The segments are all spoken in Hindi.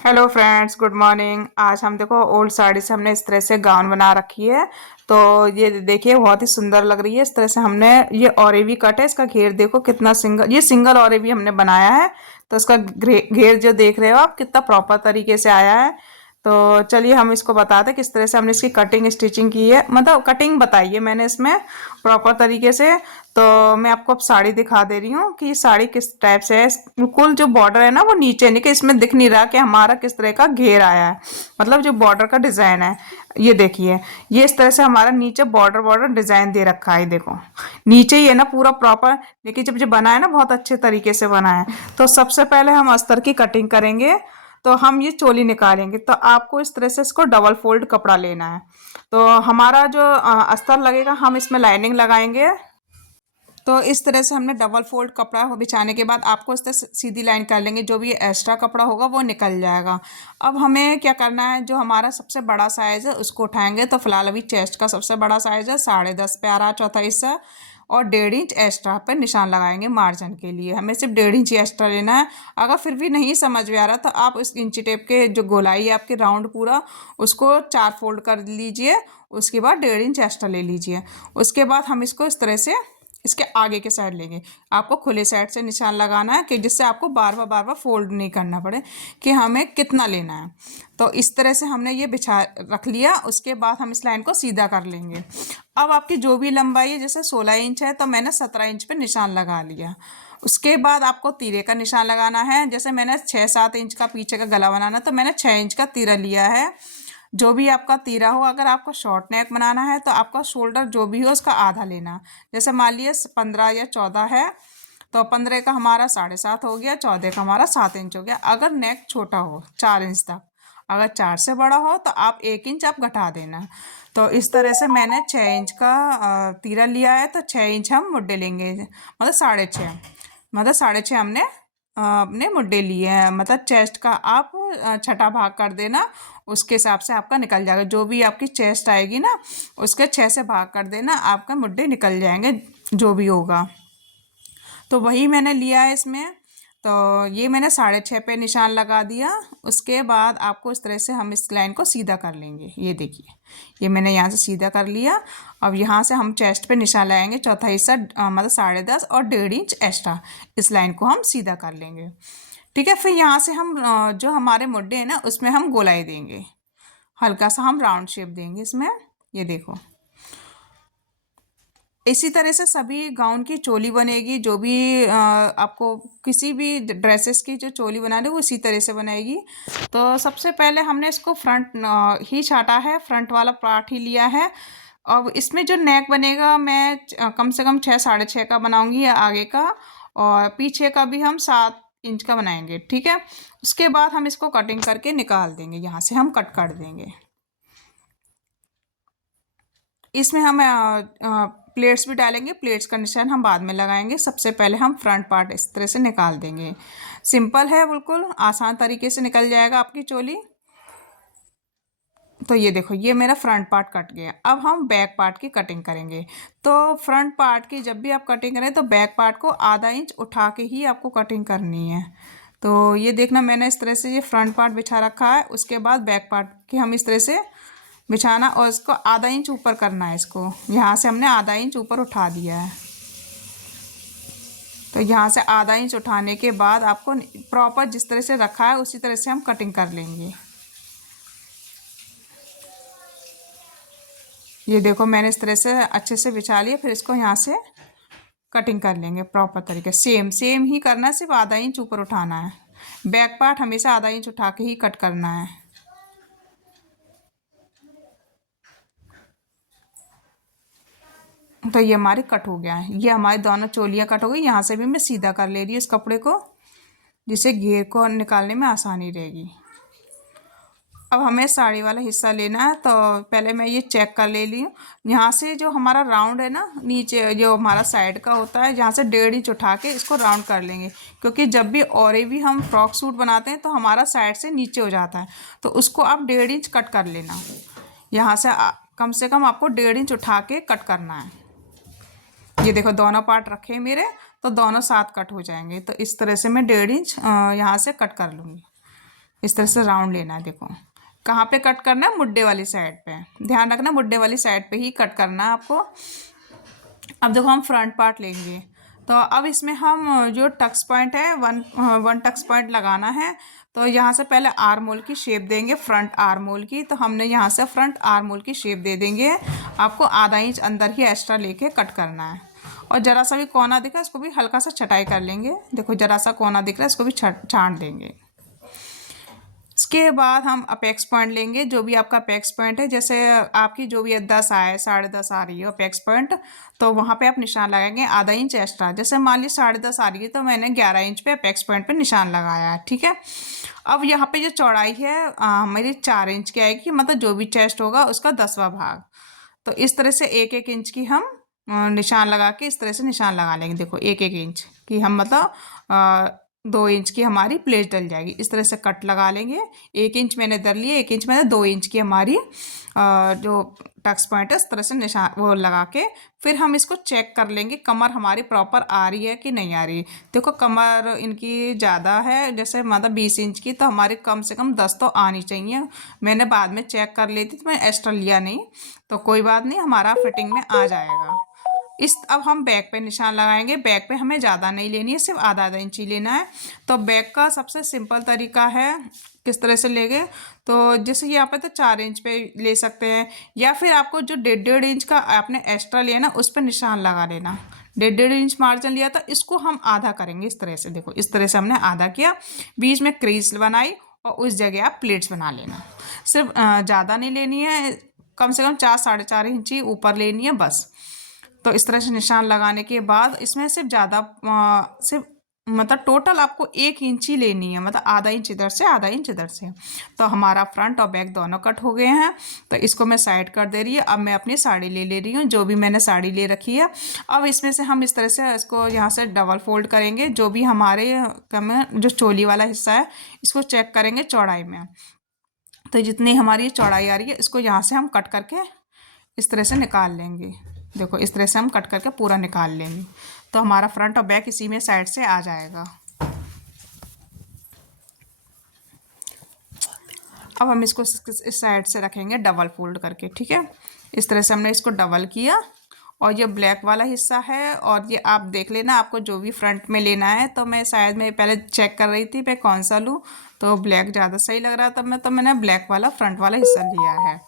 Hello friends, good morning. आज हम देखो ओल्ड साड़ी से हमने इस तरह से गाउन बना रखी है। तो ये देखिए बहुत ही सुंदर लग रही है। इस तरह से हमने ये ऑरेवी कट है, इसका घेर देखो कितना सिंगल, ये सिंगल ऑरेवी हमने बनाया है। तो इसका घेर जो देख रहे हो आप कितना प्रॉपर तरीके से आया है। तो चलिए हम इसको बताते हैं किस तरह से हमने इसकी कटिंग स्टिचिंग की है, मतलब कटिंग बताइए मैंने इसमें प्रॉपर तरीके से। तो मैं आपको अब साड़ी दिखा दे रही हूँ कि ये साड़ी किस टाइप से है। बिल्कुल जो बॉर्डर है ना वो नीचे नहीं, कि इसमें दिख नहीं रहा कि हमारा किस तरह का घेर आया है, मतलब जो बॉर्डर का डिजाइन है। ये देखिए, ये इस तरह से हमारा नीचे बॉर्डर बॉर्डर डिजाइन दे रखा है, देखो नीचे ही है ना पूरा प्रॉपर। देखिए जब जो बना है ना बहुत अच्छे तरीके से बना है। तो सबसे पहले हम अस्तर की कटिंग करेंगे। तो हम ये चोली निकालेंगे, तो आपको इस तरह से इसको डबल फोल्ड कपड़ा लेना है। तो हमारा जो अस्तर लगेगा हम इसमें लाइनिंग लगाएंगे। तो इस तरह से हमने डबल फोल्ड कपड़ा बिछाने के बाद आपको इस तरह से सीधी लाइन कर लेंगे, जो भी एक्स्ट्रा कपड़ा होगा वो निकल जाएगा। अब हमें क्या करना है, जो हमारा सबसे बड़ा साइज़ है उसको उठाएंगे। तो फिलहाल अभी चेस्ट का सबसे बड़ा साइज़ है 10.5 पे आ रहा है, चौथा हिस्सा। और 1.5 इंच एक्स्ट्रा पर निशान लगाएंगे मार्जिन के लिए। हमें सिर्फ 1.5 इंच एक्स्ट्रा लेना है। अगर फिर भी नहीं समझ में आ रहा तो आप उस इंची टेप के जो गोलाई है आपके राउंड पूरा, उसको 4 फोल्ड कर लीजिए। उसके बाद 1.5 इंच एक्स्ट्रा ले लीजिए। उसके बाद हम इसको इस तरह से इसके आगे के साइड लेंगे। आपको खुले साइड से निशान लगाना है, कि जिससे आपको बार बार फोल्ड नहीं करना पड़े कि हमें कितना लेना है। तो इस तरह से हमने ये बिछा रख लिया। उसके बाद हम इस लाइन को सीधा कर लेंगे। अब आपकी जो भी लंबाई है, जैसे 16 इंच है तो मैंने 17 इंच पे निशान लगा लिया। उसके बाद आपको तीरे का निशान लगाना है। जैसे मैंने 6-7 इंच का पीछे का गला बनाना, तो मैंने 6 इंच का तीरा लिया है। जो भी आपका तीरा हो, अगर आपको शॉर्ट नेक बनाना है तो आपका शोल्डर जो भी हो उसका आधा लेना। जैसे मान लिए 15 या 14 है, तो 15 का हमारा 7.5 हो गया, 14 का हमारा 7 इंच हो गया। अगर नेक छोटा हो 4 इंच तक, अगर 4 से बड़ा हो तो आप 1 इंच आप घटा देना। तो इस तरह से मैंने 6 इंच का तीरा लिया है, तो 6 इंच हम मुड्डे लेंगे, मतलब 6.5, मतलब 6.5 हमने अपने मुड्डे लिए हैं। मतलब चेस्ट का आप छठा भाग कर देना, उसके हिसाब से आपका निकल जाएगा। जो भी आपकी चेस्ट आएगी ना, उसके 6 से भाग कर देना, आपका मुड्डे निकल जाएंगे जो भी होगा। तो वही मैंने लिया है इसमें। तो ये मैंने 6.5 पे निशान लगा दिया। उसके बाद आपको इस तरह से हम इस लाइन को सीधा कर लेंगे। ये देखिए, ये मैंने यहाँ से सीधा कर लिया। अब यहाँ से हम चेस्ट पे निशान लगाएंगे, चौथा हिस्सा मतलब 10.5 और 1.5 इंच एक्स्ट्रा। इस लाइन को हम सीधा कर लेंगे। ठीक है, फिर यहाँ से हम जो हमारे मुड्डे हैं ना उसमें हम गोलाई देंगे, हल्का सा हम राउंड शेप देंगे इसमें। ये देखो, इसी तरह से सभी गाउन की चोली बनेगी। जो भी आपको किसी भी ड्रेसेस की जो चोली बनानी है वो इसी तरह से बनेगी। तो सबसे पहले हमने इसको फ्रंट ही छाटा है, फ्रंट वाला पार्ट ही लिया है। अब इसमें जो नेक बनेगा मैं कम से कम 6-6.5 का बनाऊंगी आगे का, और पीछे का भी हम 7 इंच का बनाएंगे। ठीक है, उसके बाद हम इसको कटिंग करके निकाल देंगे, यहाँ से हम कट कर देंगे। इसमें हम प्लेट्स भी डालेंगे। प्लेट्स का निशान हम बाद में लगाएंगे। सबसे पहले हम फ्रंट पार्ट इस तरह से निकाल देंगे। सिंपल है, बिल्कुल आसान तरीके से निकल जाएगा आपकी चोली। तो ये देखो, ये मेरा फ्रंट पार्ट कट गया। अब हम बैक पार्ट की कटिंग करेंगे। तो फ्रंट पार्ट की जब भी आप कटिंग करें तो बैक पार्ट को आधा इंच उठा के ही आपको कटिंग करनी है। तो ये देखना, मैंने इस तरह से ये फ्रंट पार्ट बिछा रखा है। उसके बाद बैक पार्ट की हम इस तरह से बिछाना, और इसको आधा इंच ऊपर करना है। इसको यहाँ से हमने आधा इंच ऊपर उठा दिया है। तो यहाँ से आधा इंच उठाने के बाद आपको प्रॉपर जिस तरह से रखा है उसी तरह से हम कटिंग कर लेंगे। ये देखो, मैंने इस तरह से अच्छे से बिछा लिया। फिर इसको यहाँ से कटिंग कर लेंगे प्रॉपर तरीके। सेम सेम ही करना है, सिर्फ आधा इंच ऊपर उठाना है। बैक पार्ट हमेशा आधा इंच उठा के ही कट करना है। तो ये हमारी कट हो गया है। ये हमारी दोनों चोलियाँ कट हो गई। यहाँ से भी मैं सीधा कर ले रही हूँ इस कपड़े को, जिससे घेर को निकालने में आसानी रहेगी। अब हमें साड़ी वाला हिस्सा लेना है। तो पहले मैं ये चेक कर ले ली हूँ। यहाँ से जो हमारा राउंड है ना, नीचे जो हमारा साइड का होता है, जहाँ से 1.5 इंच उठा के इसको राउंड कर लेंगे। क्योंकि जब भी और भी हम फ्रॉक सूट बनाते हैं तो हमारा साइड से नीचे हो जाता है, तो उसको आप 1.5 इंच कट कर लेना। यहाँ से कम से कम आपको 1.5 इंच उठा के कट करना है। ये देखो, दोनों पार्ट रखे हैं मेरे, तो दोनों साथ कट हो जाएंगे। तो इस तरह से मैं 1.5 इंच यहाँ से कट कर लूँगी। इस तरह से राउंड लेना है। देखो कहाँ पे कट करना है, मुड्डे वाली साइड पे, ध्यान रखना मुड्डे वाली साइड पे ही कट करना है आपको। अब देखो हम फ्रंट पार्ट लेंगे, तो अब इसमें हम जो टक्स पॉइंट है वन टक्स पॉइंट लगाना है। तो यहाँ से पहले आर्म होल की शेप देंगे, फ्रंट आर्म होल की, तो हमने यहाँ से फ्रंट आर्म होल की शेप दे देंगे। आपको आधा इंच अंदर ही एक्स्ट्रा लेके कट करना है। और जरा सा भी कोना दिख रहा है इसको भी हल्का सा छटाई कर लेंगे। देखो जरा सा कोना दिख रहा है इसको भी छांट देंगे। इसके बाद हम अपेक्स पॉइंट लेंगे, जो भी आपका अपेक्स पॉइंट है, जैसे आपकी जो भी 10 आए, 10.5 आ रही है अपेक्स पॉइंट, तो वहाँ पे आप निशान लगाएंगे आधा इंच एक्स्ट्रा। जैसे मान ली 10.5 आ रही है तो मैंने 11 इंच पे अपेक्स पॉइंट पे निशान लगाया है, ठीक है। अब यहाँ पे जो चौड़ाई है मेरी 4 इंच की आएगी, मतलब जो भी चेस्ट होगा उसका 10वां भाग। तो इस तरह से 1-1 इंच की हम निशान लगा के इस तरह से निशान लगा लेंगे। देखो 1-1 इंच की हम मतलब 2 इंच की हमारी प्लेट डल जाएगी। इस तरह से कट लगा लेंगे। 1 इंच मैंने डल लिए, 1 इंच मैंने 2 इंच की हमारी जो टक्स पॉइंट है इस तरह से निशान वो लगा के फिर हम इसको चेक कर लेंगे कमर हमारी प्रॉपर आ रही है कि नहीं आ रही। देखो कमर इनकी ज़्यादा है, जैसे मतलब 20 इंच की, तो हमारी कम से कम 10 तो आनी चाहिए। मैंने बाद में चेक कर ली थी तो मैं एक्स्ट्रा लिया नहीं, तो कोई बात नहीं, हमारा फिटिंग में आ जाएगा। अब हम बैक पे निशान लगाएंगे। बैक पे हमें ज़्यादा नहीं लेनी है, सिर्फ आधा इंच ही लेना है। तो बैक का सबसे सिंपल तरीका है किस तरह से लेंगे, तो जैसे यहाँ पे तो 4 इंच पे ले सकते हैं, या फिर आपको जो 1.5-1.5 इंच का आपने एक्स्ट्रा लिया ना उस पर निशान लगा लेना। 1.5-1.5 इंच मार्जिन लिया था, इसको हम आधा करेंगे इस तरह से। देखो इस तरह से हमने आधा किया, बीच में क्रीज बनाई और उस जगह आप प्लेट्स बना लेना। सिर्फ ज़्यादा नहीं लेनी है, कम से कम 4-4.5 इंच ही ऊपर लेनी है बस। तो इस तरह से निशान लगाने के बाद इसमें सिर्फ ज़्यादा सिर्फ मतलब टोटल आपको 1 इंच ही लेनी है, मतलब आधा इंच इधर से आधा इंच इधर से। तो हमारा फ्रंट और बैक दोनों कट हो गए हैं। तो इसको मैं साइड कर दे रही है। अब मैं अपनी साड़ी ले रही हूँ, जो भी मैंने साड़ी ले रखी है। अब इसमें से हम इस तरह से इसको यहाँ से डबल फोल्ड करेंगे। जो भी हमारे जो चोली वाला हिस्सा है इसको चेक करेंगे चौड़ाई में। तो जितनी हमारी चौड़ाई आ रही है इसको यहाँ से हम कट करके इस तरह से निकाल लेंगे। देखो इस तरह से हम कट करके पूरा निकाल लेंगे, तो हमारा फ्रंट और बैक इसी में साइड से आ जाएगा। अब हम इसको इस साइड से रखेंगे डबल फोल्ड करके, ठीक है। इस तरह से हमने इसको डबल किया। और ये ब्लैक वाला हिस्सा है, और ये आप देख लेना आपको जो भी फ्रंट में लेना है। तो मैं शायद मैं पहले चेक कर रही थी मैं कौन सा लूँ, तो ब्लैक ज़्यादा सही लग रहा था मैंने ब्लैक वाला फ्रंट वाला हिस्सा लिया है।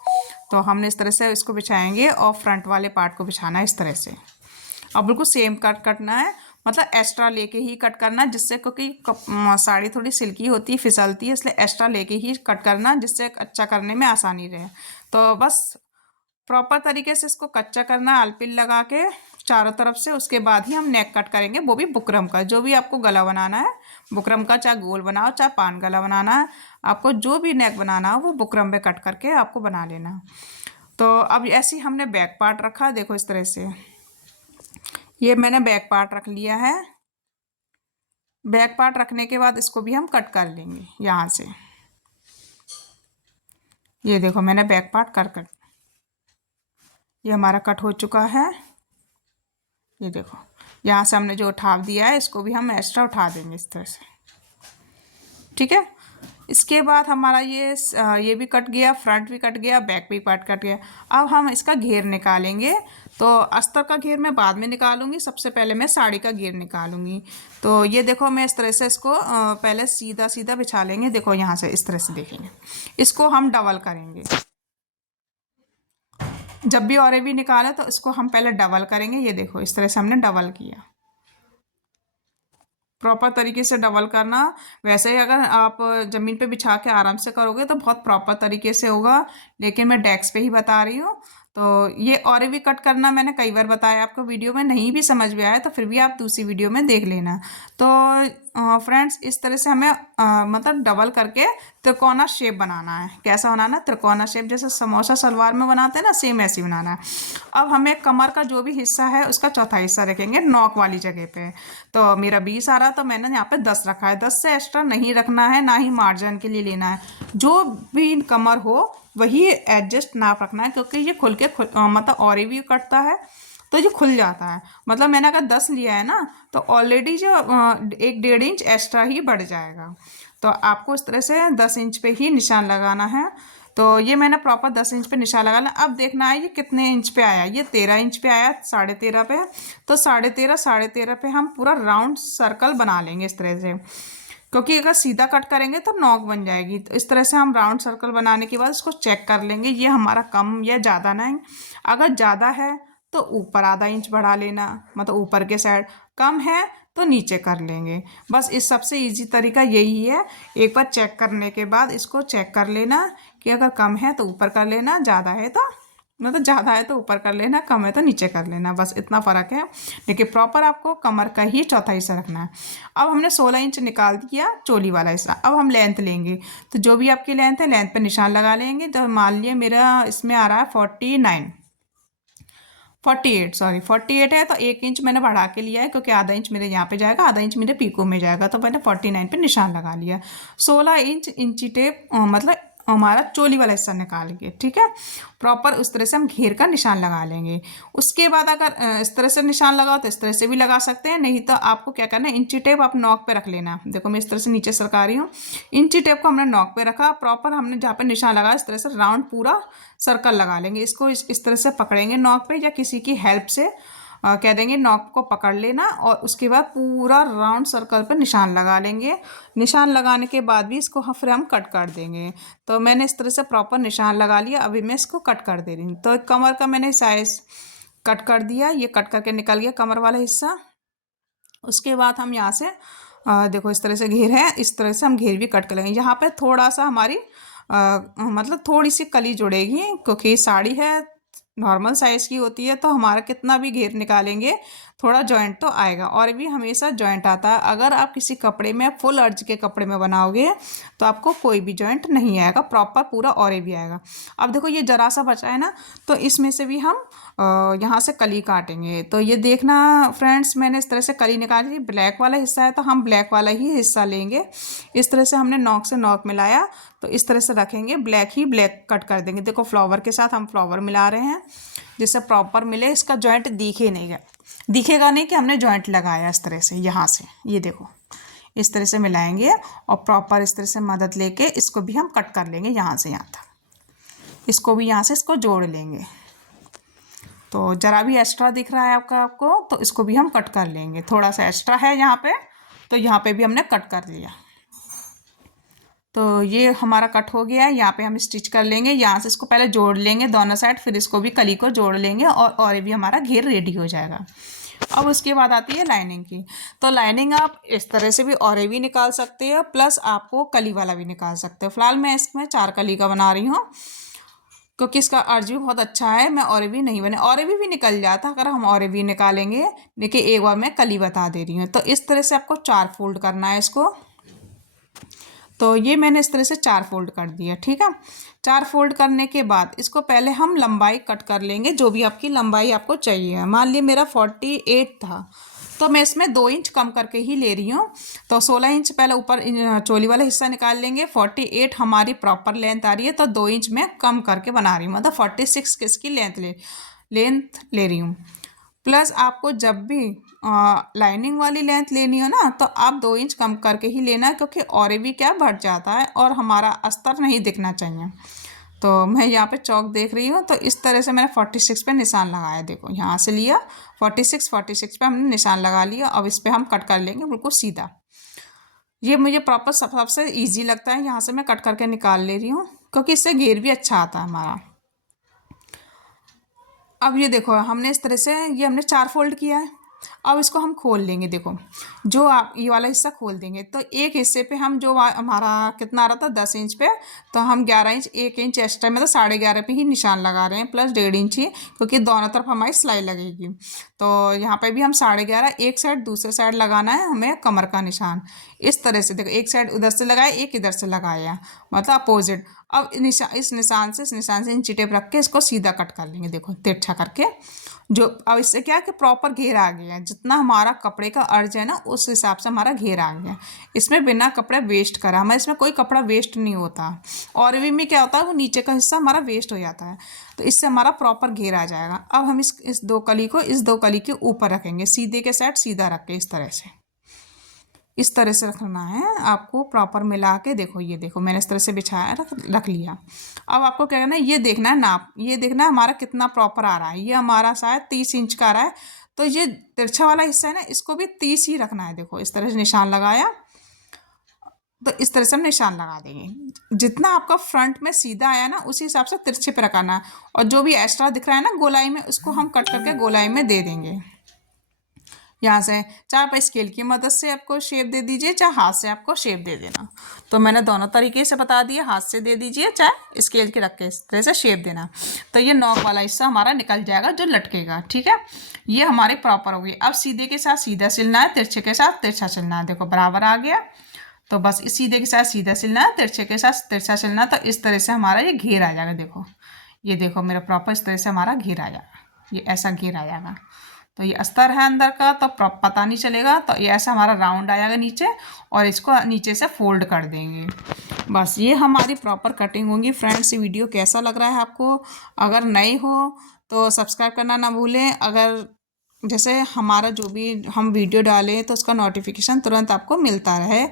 तो हमने इस तरह से इसको बिछाएंगे और फ्रंट वाले पार्ट को बिछाना है इस तरह से। अब बिल्कुल सेम कट करना है, मतलब एक्स्ट्रा लेके ही कट करना, जिससे क्योंकि साड़ी थोड़ी सिल्की होती है, फिसलती है, इसलिए एक्स्ट्रा लेके ही कट करना जिससे अच्छा करने में आसानी रहे। तो बस प्रॉपर तरीके से इसको कच्चा करना है अलपिल लगा के चारों तरफ से। उसके बाद ही हम नेक कट करेंगे, वो भी बुकरम का। जो भी आपको गला बनाना है बुकरम का, चाहे गोल बनाओ चाहे पान गला बनाना है, आपको जो भी नेक बनाना हो वो बुकरम पे कट करके आपको बना लेना। तो अब ऐसे ही हमने बैक पार्ट रखा, देखो इस तरह से ये मैंने बैक पार्ट रख लिया है। बैक पार्ट रखने के बाद इसको भी हम कट कर लेंगे यहाँ से। ये देखो मैंने बैक पार्ट कर ये हमारा कट हो चुका है। ये देखो यहाँ से हमने जो उठाव दिया है इसको भी हम एक्स्ट्रा उठा देंगे इस तरह से, ठीक है। इसके बाद हमारा ये भी कट गया, फ्रंट भी कट गया, बैक भी पार्ट कट गया। अब हम इसका घेर निकालेंगे। तो अस्तर का घेर मैं बाद में निकालूंगी, सबसे पहले मैं साड़ी का घेर निकालूंगी। तो ये देखो मैं इस तरह से इसको पहले सीधा सीधा बिछा लेंगे। देखो यहाँ से इस तरह से देखेंगे, इसको हम डबल करेंगे। जब भी और भी निकाला तो इसको हम पहले डबल करेंगे। ये देखो इस तरह से हमने डबल किया, प्रॉपर तरीके से डबल करना। वैसे ही अगर आप ज़मीन पे बिछा के आराम से करोगे तो बहुत प्रॉपर तरीके से होगा, लेकिन मैं डेस्क पे ही बता रही हूँ। तो ये और भी कट करना मैंने कई बार बताया आपको, वीडियो में नहीं भी समझ में आया तो फिर भी आप दूसरी वीडियो में देख लेना। तो फ्रेंड्स इस तरह से हमें मतलब डबल करके त्रिकोना शेप बनाना है। कैसा बनाना है? त्रिकोना शेप, जैसे समोसा सलवार में बनाते हैं ना, सेम ऐसे ही बनाना है। अब हमें कमर का जो भी हिस्सा है उसका चौथा हिस्सा रखेंगे नॉक वाली जगह पे। तो मेरा 20 आ रहा, तो मैंने यहाँ पे 10 रखा है। 10 से एक्स्ट्रा नहीं रखना है, ना ही मार्जिन के लिए लेना है। जो भी कमर हो वही एडजस्ट नाप रखना है, क्योंकि ये खुल के मतलब और भी कटता है तो ये खुल जाता है। मतलब मैंने अगर 10 लिया है ना तो ऑलरेडी जो 1-1.5 इंच एक्स्ट्रा ही बढ़ जाएगा। तो आपको इस तरह से 10 इंच पे ही निशान लगाना है। तो ये मैंने प्रॉपर 10 इंच पे निशान लगा लिया। अब देखना है ये कितने इंच पे आया। ये 13 इंच पे आया, 13.5 पे। तो 13.5 पे हम पूरा राउंड सर्कल बना लेंगे इस तरह से, क्योंकि अगर सीधा कट करेंगे तो नॉक बन जाएगी। तो इस तरह से हम राउंड सर्कल बनाने के बाद इसको चेक कर लेंगे ये हमारा कम या ज़्यादा नहीं। अगर ज़्यादा है तो ऊपर आधा इंच बढ़ा लेना, मतलब ऊपर के साइड। कम है तो नीचे कर लेंगे। बस इस सबसे इजी तरीका यही है। एक बार चेक करने के बाद इसको चेक कर लेना कि अगर कम है तो ऊपर कर लेना, ज़्यादा है तो मतलब ज़्यादा है तो ऊपर कर लेना, कम है तो नीचे कर लेना, बस इतना फ़र्क है। लेकिन प्रॉपर आपको कमर का ही चौथा हिस्सा रखना है। अब हमने 16 इंच निकाल दिया चोली वाला हिस्सा। अब हम लेंथ लेंगे, तो जो भी आपकी लेंथ है लेंथ पे निशान लगा लेंगे। तो मान लिया मेरा इसमें आ रहा है 48 है। तो 1 इंच मैंने बढ़ा के लिया है, क्योंकि आधा इंच मेरे यहाँ पे जाएगा, आधा इंच मेरे पीको में जाएगा। तो मैंने 49 पे निशान लगा लिया। 16 इंच इंची टेप मतलब हमारा चोली वाला हिस्सा निकाल के, ठीक है। प्रॉपर उस तरह से हम घेर का निशान लगा लेंगे। उसके बाद अगर इस तरह से निशान लगाओ तो इस तरह से भी लगा सकते हैं, नहीं तो आपको क्या करना है, इंची टेप आप नॉक पे रख लेना। देखो मैं इस तरह से नीचे सरका रही हूँ। इंची टेप को हमने नॉक पे रखा। प्रॉपर हमने जहाँ पे निशान लगाया इस तरह से राउंड पूरा सर्कल लगा लेंगे। इसको इस तरह से पकड़ेंगे नॉक पे, या किसी की हेल्प से कह देंगे नॉक को पकड़ लेना, और उसके बाद पूरा राउंड सर्कल पर निशान लगा लेंगे। निशान लगाने के बाद भी इसको फिर हम कट कर देंगे। तो मैंने इस तरह से प्रॉपर निशान लगा लिया। अभी मैं इसको कट कर दे रही हूँ। तो कमर का मैंने साइज कट कर दिया, ये कट करके निकल गया कमर वाला हिस्सा। उसके बाद हम यहाँ से देखो इस तरह से घेर है, इस तरह से हम घेर भी कट कर लेंगे। यहाँ पे थोड़ा सा हमारी मतलब थोड़ी सी कली जुड़ेगी, क्योंकि साड़ी है नॉर्मल साइज़ की होती है, तो हमारा कितना भी घेर निकालेंगे थोड़ा जॉइंट तो आएगा, और भी हमेशा जॉइंट आता है। अगर आप किसी कपड़े में फुल अर्ज के कपड़े में बनाओगे तो आपको कोई भी जॉइंट नहीं आएगा, प्रॉपर पूरा और भी आएगा। अब देखो ये जरा सा बचा है ना, तो इसमें से भी हम यहाँ से कली काटेंगे। तो ये देखना फ्रेंड्स, मैंने इस तरह से कली निकाली। ब्लैक वाला हिस्सा है तो हम ब्लैक वाला ही हिस्सा लेंगे। इस तरह से हमने नॉक से नॉक मिलाया, तो इस तरह से रखेंगे, ब्लैक ही ब्लैक कट कर देंगे। देखो फ्लावर के साथ हम फ्लावर मिला रहे हैं, जिससे प्रॉपर मिले, इसका जॉइंट दिखेगा नहीं कि हमने जॉइंट लगाया। इस तरह से यहाँ से ये देखो इस तरह से मिलाएंगे, और प्रॉपर इस तरह से मदद लेके इसको भी हम कट कर लेंगे यहाँ से यहाँ तक। इसको भी यहाँ से इसको जोड़ लेंगे। तो ज़रा भी एक्स्ट्रा दिख रहा है आपको तो इसको भी हम कट कर लेंगे। थोड़ा सा एक्स्ट्रा है यहाँ पे, तो यहाँ पे भी हमने कट कर लिया। तो ये हमारा कट हो गया है। यहाँ पे हम स्टिच कर लेंगे, यहाँ से इसको पहले जोड़ लेंगे दोनों साइड, फिर इसको भी कली को जोड़ लेंगे, और भी हमारा घेर रेडी हो जाएगा। अब उसके बाद आती है लाइनिंग की। तो लाइनिंग आप इस तरह से भी और भी निकाल सकते हो, प्लस आपको कली वाला भी निकाल सकते हो। फिलहाल मैं इसमें 4 कली का बना रही हूँ, क्योंकि इसका अर्ज भी बहुत अच्छा है। मैं और भी नहीं बने, और भी निकल जाता अगर हम और भी निकालेंगे, लेकिन एक बार मैं कली बता दे रही हूँ। तो इस तरह से आपको 4 फोल्ड करना है इसको। तो ये मैंने इस तरह से 4 फोल्ड कर दिया, ठीक है। 4 फोल्ड करने के बाद इसको पहले हम लंबाई कट कर लेंगे, जो भी आपकी लंबाई आपको चाहिए। मान लिया मेरा 48 था, तो मैं इसमें 2 इंच कम करके ही ले रही हूँ। तो 16 इंच पहले ऊपर चोली वाला हिस्सा निकाल लेंगे। 48 हमारी प्रॉपर लेंथ आ रही है, तो 2 इंच में कम करके बना रही हूँ, मतलब 46 की इसकी लेंथ ले रही हूँ। प्लस आपको जब भी लाइनिंग वाली लेंथ लेनी हो ना, तो आप 2 इंच कम करके ही लेना, क्योंकि और भी क्या बढ़ जाता है और हमारा अस्तर नहीं दिखना चाहिए। तो मैं यहाँ पे चौक देख रही हूँ, तो इस तरह से मैंने 46 पे निशान लगाया। देखो यहाँ से लिया 46 पे हमने निशान लगा लिया। अब इस पर हम कट कर लेंगे बिल्कुल सीधा। ये मुझे प्रॉपर सबसे ईजी लगता है। यहाँ से मैं कट करके निकाल ले रही हूँ, क्योंकि इससे घेर भी अच्छा आता है हमारा। अब ये देखो हमने इस तरह से ये हमने 4 फोल्ड किया है। अब इसको हम खोल लेंगे। देखो जो आप ये वाला हिस्सा खोल देंगे, तो एक हिस्से पे हम जो हमारा कितना आ रहा था 10 इंच पे, तो हम 11 इंच 1 इंच एक्स्ट्रा में, तो 11.5 पे ही निशान लगा रहे हैं, प्लस 1.5 इंच ही, क्योंकि दोनों तरफ हमारी सिलाई लगेगी। तो यहाँ पे भी हम 11.5 एक साइड, दूसरे साइड लगाना है हमें कमर का निशान। इस तरह से देखो एक साइड उधर से लगाया, एक इधर से लगाया, मतलब अपोजिट। अब इस निशान से इंची टेप रख के इसको सीधा कट कर लेंगे। देखो तिरछा करके। जो अब इससे क्या है कि प्रॉपर घेर आ गया है। जितना हमारा कपड़े का अर्ज है ना, उस हिसाब से हमारा घेर आ गया। इसमें बिना कपड़े वेस्ट करा, हमारे इसमें कोई कपड़ा वेस्ट नहीं होता। और भी में क्या होता है, वो नीचे का हिस्सा हमारा वेस्ट हो जाता है। तो इससे हमारा प्रॉपर घेर आ जाएगा। अब हम इस 2 कली को इस 2 कली के ऊपर रखेंगे, सीधे के साइड सीधा रख के इस तरह से। इस तरह से रखना है आपको, प्रॉपर मिला के। देखो ये देखो मैंने इस तरह से बिछाया, रख लिया। अब आपको क्या करना है, ये देखना है नाप, ये देखना है हमारा कितना प्रॉपर आ रहा है। ये हमारा शायद 30 इंच का आ रहा है, तो ये तिरछा वाला हिस्सा है ना, इसको भी 30 ही रखना है। देखो इस तरह से निशान लगाया, तो इस तरह से हम निशान लगा देंगे। जितना आपका फ्रंट में सीधा आया ना, उसी हिसाब से तिरछे पे रखाना है। और जो भी एक्स्ट्रा दिख रहा है ना गोलाई में, उसको हम कट करके गोलाई में दे देंगे यहाँ से। चाहे आप स्केल की मदद से आपको शेप दे दीजिए, चाहे हाथ से आपको शेप दे देना। तो मैंने दोनों तरीके से बता दिया, हाथ से दे दीजिए चाहे स्केल के रख के इस तरह से शेप देना। तो ये नॉक वाला हिस्सा हमारा निकल जाएगा जो लटकेगा, ठीक है। ये हमारी प्रॉपर हो गई। अब सीधे के साथ सीधा सिलना है, तिरछे के साथ तिरछा सिलना है। देखो बराबर आ गया। तो बस इस सीधे के साथ सीधा सिलना है, तिरछे के साथ तिरछा सिलना। तो इस तरह से हमारा ये घेर आ जाएगा। देखो ये देखो मेरा प्रॉपर इस तरह से हमारा घेर आ जाएगा, ये ऐसा घेर आ जाएगा। तो ये अस्तर है अंदर का, तो पता नहीं चलेगा। तो ये ऐसा हमारा राउंड आएगा नीचे, और इसको नीचे से फोल्ड कर देंगे। बस ये हमारी प्रॉपर कटिंग होगी। फ्रेंड्स, ये वीडियो कैसा लग रहा है आपको? अगर नए हो तो सब्सक्राइब करना ना भूलें। अगर जैसे हमारा जो भी हम वीडियो डालें तो उसका नोटिफिकेशन तुरंत आपको मिलता रहे।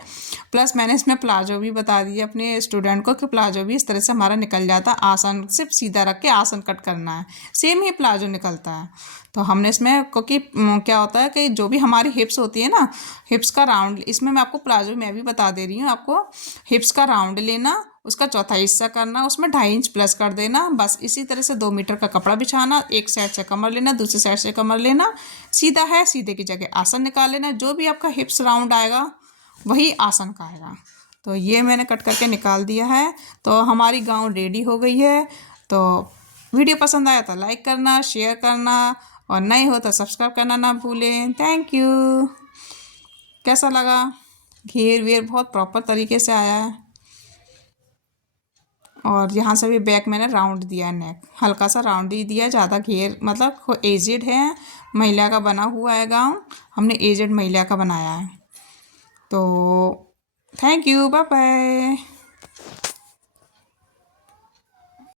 प्लस मैंने इसमें प्लाजो भी बता दिया अपने स्टूडेंट को कि प्लाजो भी इस तरह से हमारा निकल जाता है। आसन सिर्फ सीधा रख के आसन कट करना है, सेम ही प्लाजो निकलता है। तो हमने इसमें क्योंकि क्या होता है कि जो भी हमारी हिप्स होती है ना, हिप्स का राउंड, इसमें मैं आपको प्लाजो में भी बता दे रही हूँ आपको। हिप्स का राउंड लेना, उसका चौथा हिस्सा करना, उसमें 2.5 इंच प्लस कर देना। बस इसी तरह से 2 मीटर का कपड़ा बिछाना, एक साइड से कमर लेना, दूसरी साइड से कमर लेना। सीधा है, सीधे की जगह आसन निकाल लेना। जो भी आपका हिप्स राउंड आएगा वही आसन का आएगा। तो ये मैंने कट करके निकाल दिया है। तो हमारी गाउन रेडी हो गई है। तो वीडियो पसंद आया तो लाइक करना, शेयर करना, और नए हो तो सब्सक्राइब करना ना भूलें। Thank you. कैसा लगा? घेर वेर बहुत प्रॉपर तरीके से आया है। और यहाँ से भी बैक मैंने राउंड दिया है, नेक हल्का सा राउंड ही दिया है, ज़्यादा घेर मतलब एजेड है, महिला का बना हुआ है गाउन, हमने एजेड महिला का बनाया है। तो थैंक यू, बाय बाय।